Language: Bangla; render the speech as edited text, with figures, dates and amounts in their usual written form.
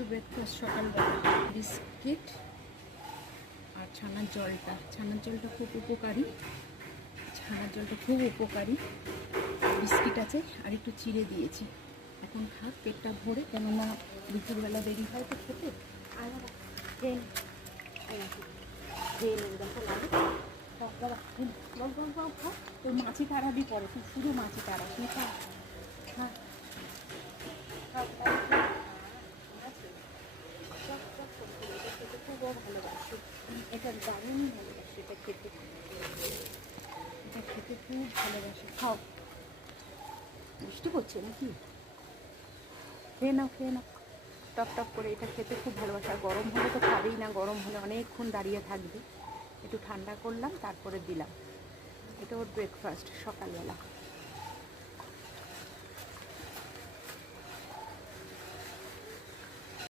ব্রেকফাস্ট সকালবেলা বিস্কিট আর ছানার জলটা খুব উপকারী। বিস্কিট আছে আর একটু চিড়ে দিয়েছি। এখন খাক পেটটা ভরে, কেননা দুপুরবেলা দেরি হয় তো খেতে। আর খেয়ে দেখো লাগে তোর মাছি তাড়াবি পরে, তুই শুধু মাছি তাড়া, তুই খা। হ্যাঁ খুব ভালোবাসি, এটা দারুণ ভালোবাসি, এটা খেতে খুব ভালোবাসি। খাও, বৃষ্টি পড়ছে নাকি? খেয়ে নাও টপ টপ করে। এটা খেতে খুব ভালোবাসে। আর গরম হলে তো খাবেই না, গরম হলে অনেকক্ষণ দাঁড়িয়ে থাকবে। একটু ঠান্ডা করলাম, তারপরে দিলাম। এটা ওর ব্রেকফাস্ট সকালবেলা।